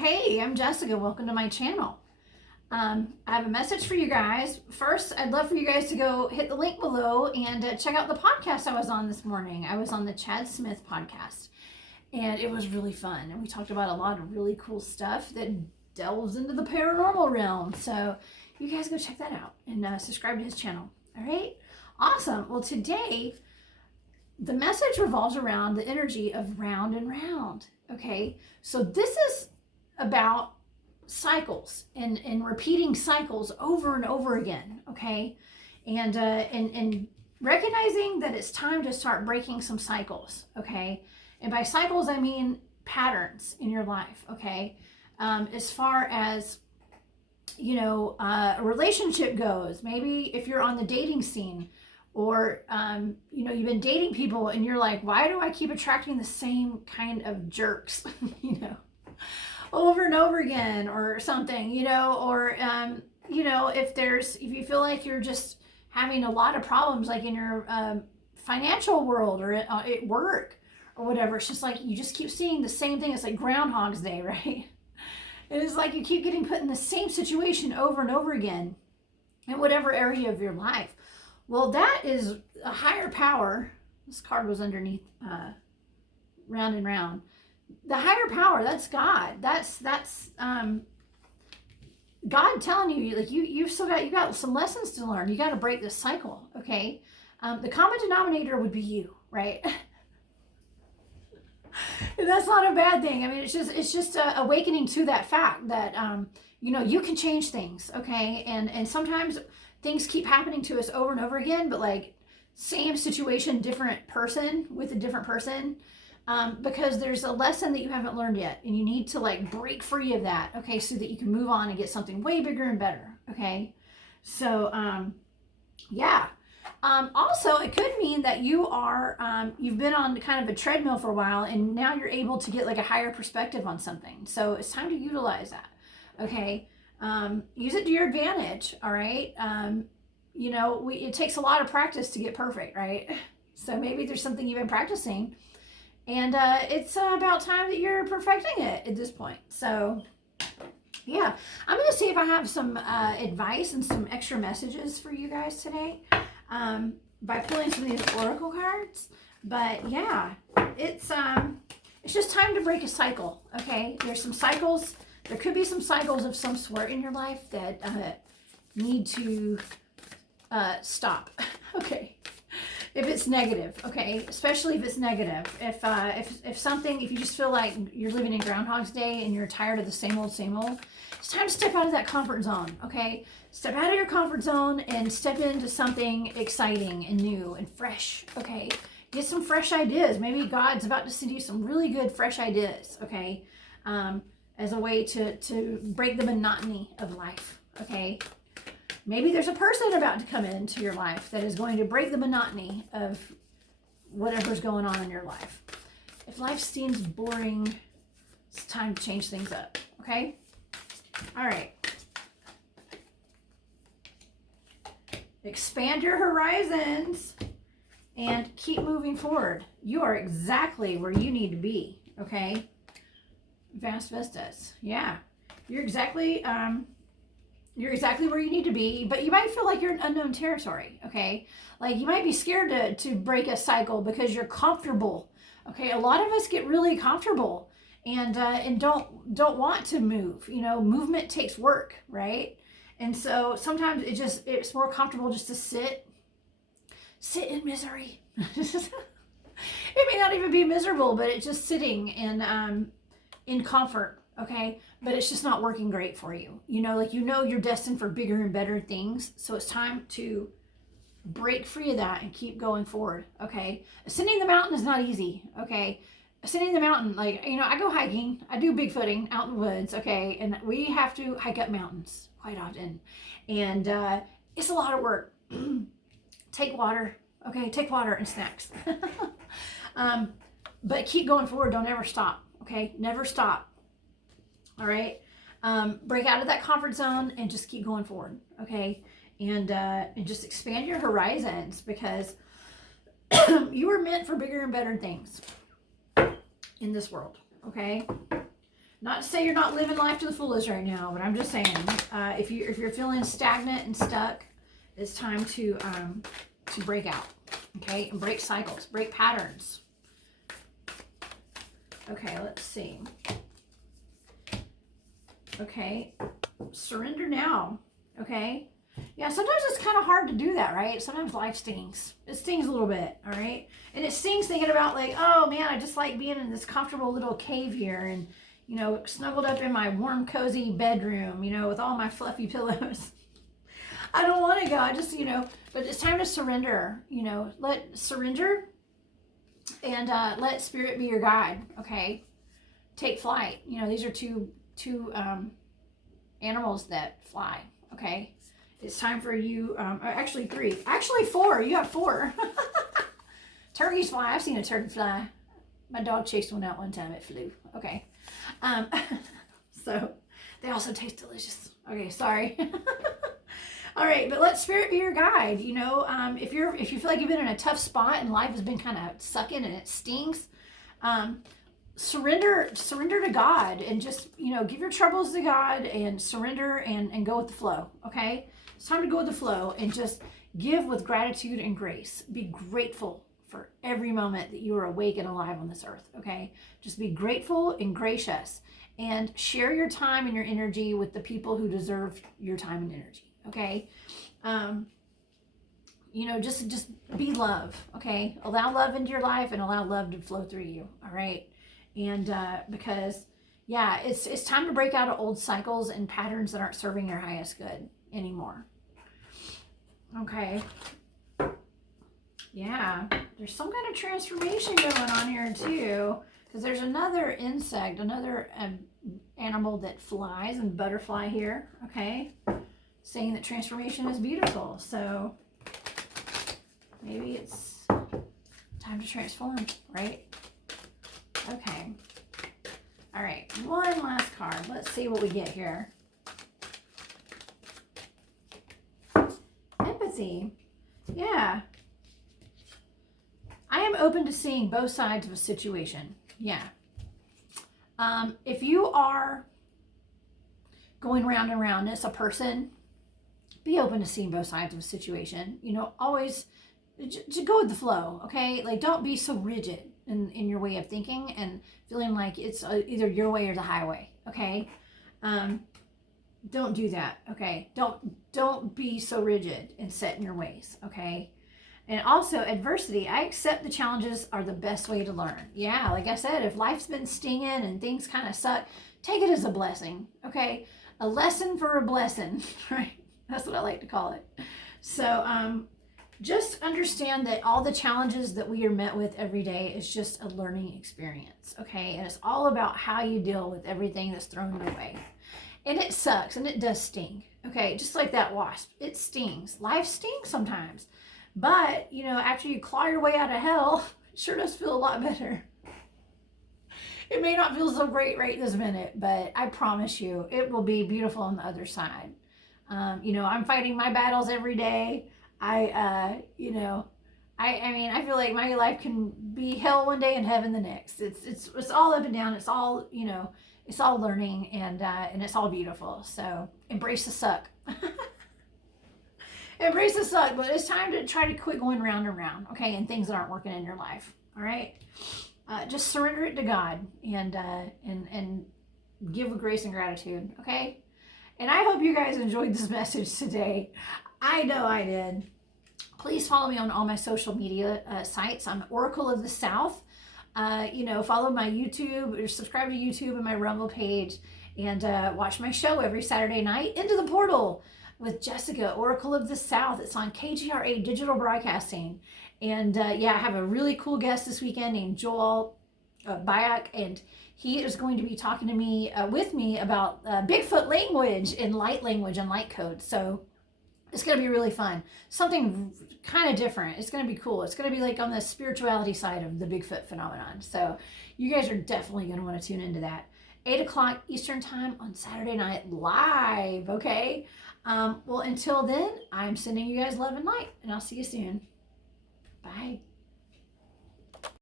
Hey, I'm Jessica. Welcome to my channel. I have a message for you guys. First, I'd love for you guys to go hit the link below and check out the podcast I was on this morning. I was on the Chad Smith podcast, and it was really fun. And we talked about a lot of really cool stuff that delves into the paranormal realm. So you guys go check that out and subscribe to his channel. All right? Awesome. Well, today, the message revolves around the energy of round and round. Okay? So this is about cycles and repeating cycles over and over again, okay? And recognizing that it's time to start breaking some cycles, okay? And by cycles, I mean patterns in your life, okay? As far as, a relationship goes, maybe if you're on the dating scene or, you've been dating people and you're like, why do I keep attracting the same kind of jerks, over and over again or something, or, if you feel like you're just having a lot of problems, like in your financial world or at work or whatever, it's just like you just keep seeing the same thing. It's like Groundhog's Day, right? It is like you keep getting put in the same situation over and over again in whatever area of your life. Well, that is a higher power. This card was underneath round and round. The higher power, that's God. That's God telling you, like you got some lessons to learn. You got to break this cycle, okay? The common denominator would be you, right? And that's not a bad thing. I mean, it's just awakening to that fact that you can change things, okay? And sometimes things keep happening to us over and over again, but like same situation, different person with a different person. Because there's a lesson that you haven't learned yet, and you need to like break free of that, okay, so that you can move on and get something way bigger and better, okay? So, yeah. Also, it could mean that you've been on kind of a treadmill for a while, and now you're able to get like a higher perspective on something. So it's time to utilize that, okay? Use it to your advantage, all right? It takes a lot of practice to get perfect, right? So maybe there's something you've been practicing, and it's about time that you're perfecting it at this point. So, yeah. I'm going to see if I have some advice and some extra messages for you guys today by pulling some of these oracle cards. But, yeah, it's just time to break a cycle, okay? There's some cycles. There could be some cycles of some sort in your life that need to stop, okay? If it's negative, okay, especially if it's negative. If you just feel like you're living in Groundhog's Day and you're tired of the same old, it's time to step out of that comfort zone, okay? Step out of your comfort zone and step into something exciting and new and fresh, okay? Get some fresh ideas. Maybe God's about to send you some really good fresh ideas, okay? As a way to break the monotony of life, okay? Maybe there's a person about to come into your life that is going to break the monotony of whatever's going on in your life. If life seems boring, it's time to change things up, okay? All right. Expand your horizons and keep moving forward. You are exactly where you need to be, okay? Vast vistas. Yeah. You're exactly where you need to be, but you might feel like you're in unknown territory, okay? Like you might be scared to break a cycle because you're comfortable, okay? A lot of us get really comfortable and don't want to move. Movement takes work, right? And so sometimes it's more comfortable just to sit in misery. It may not even be miserable, but it's just sitting in comfort. Okay, but it's just not working great for you. You're destined for bigger and better things. So it's time to break free of that and keep going forward. Okay, ascending the mountain is not easy. Okay, ascending the mountain, I go hiking, I do bigfooting out in the woods. Okay, and we have to hike up mountains quite often, and it's a lot of work. Take water. Okay, take water and snacks. But keep going forward. Don't ever stop. Okay, never stop. All right, break out of that comfort zone and just keep going forward, okay? And just expand your horizons because you were meant for bigger and better things in this world, okay? Not to say you're not living life to the fullest right now, but I'm just saying, if you're feeling stagnant and stuck, it's time to break out, okay, and break cycles, break patterns. Okay, let's see. Okay, surrender now. Okay. Yeah, sometimes it's kind of hard to do that, right? Sometimes life stings. It stings a little bit, all right? And it stings thinking about like, oh man, I just like being in this comfortable little cave here and, you know, snuggled up in my warm, cozy bedroom, you know, with all my fluffy pillows. I don't want to go. I just, you know, but it's time to surrender, you know, surrender and let spirit be your guide, okay? Take flight. You know, these are two animals that fly, okay? It's time for you, actually 3, actually 4, you have 4. Turkeys fly, I've seen a turkey fly. My dog chased one out one time, it flew, okay. So, they also taste delicious. Okay, sorry. All right, but let spirit be your guide, you know. If you feel like you've been in a tough spot and life has been kind of sucking and it stings, surrender to God and just, you know, give your troubles to God and surrender and go with the flow, okay? It's time to go with the flow and just give with gratitude and grace. Be grateful for every moment that you are awake and alive on this earth, okay? Just be grateful and gracious and share your time and your energy with the people who deserve your time and energy, okay? You know, just be love, okay? Allow love into your life and allow love to flow through you, all right? And because, yeah, it's time to break out of old cycles and patterns that aren't serving your highest good anymore. Okay. Yeah, there's some kind of transformation going on here too, because there's another insect, another animal that flies and butterfly here, okay? Saying that transformation is beautiful. So maybe it's time to transform, right? Okay. All right, one last card. Let's see what we get here. Empathy. Yeah. I am open to seeing both sides of a situation. Yeah. If you are going round and round as a person, be open to seeing both sides of a situation. You know, always just go with the flow, okay? Like, don't be so rigid in your way of thinking and feeling like it's either your way or the highway, okay? Don't do that, okay? Don't be so rigid and set in your ways, okay? And also, adversity. I accept the challenges are the best way to learn. Yeah, like I said, if life's been stinging and things kind of suck, take it as a blessing, okay? A lesson for a blessing, right? That's what I like to call it. So just understand that all the challenges that we are met with every day is just a learning experience, okay? And it's all about how you deal with everything that's thrown your way. And it sucks, and it does sting, okay? Just like that wasp, it stings. Life stings sometimes. But, you know, after you claw your way out of hell, it sure does feel a lot better. It may not feel so great right this minute, but I promise you, it will be beautiful on the other side. You know, I'm fighting my battles every day. I mean, I feel like my life can be hell one day and heaven the next. It's all up and down. It's all, you know, it's all learning and it's all beautiful. So embrace the suck. Embrace the suck, but it's time to try to quit going round and round, okay, and things that aren't working in your life, all right? Just surrender it to God and give with grace and gratitude, okay? And I hope you guys enjoyed this message today. I know I did. Please follow me on all my social media sites. I'm Oracle of the South. You know, follow my YouTube or subscribe to YouTube and my Rumble page and watch my show every Saturday night, Into the Portal with Jessica, Oracle of the South. It's on KGRA Digital Broadcasting. And yeah, I have a really cool guest this weekend named Joel Bayak, and he is going to be talking to me, with me about Bigfoot language and light language and light code. So it's going to be really fun. Something kind of different. It's going to be cool. It's going to be like on the spirituality side of the Bigfoot phenomenon. So you guys are definitely going to want to tune into that. 8 o'clock Eastern time on Saturday night live, okay? Well, until then, I'm sending you guys love and light, and I'll see you soon. Bye.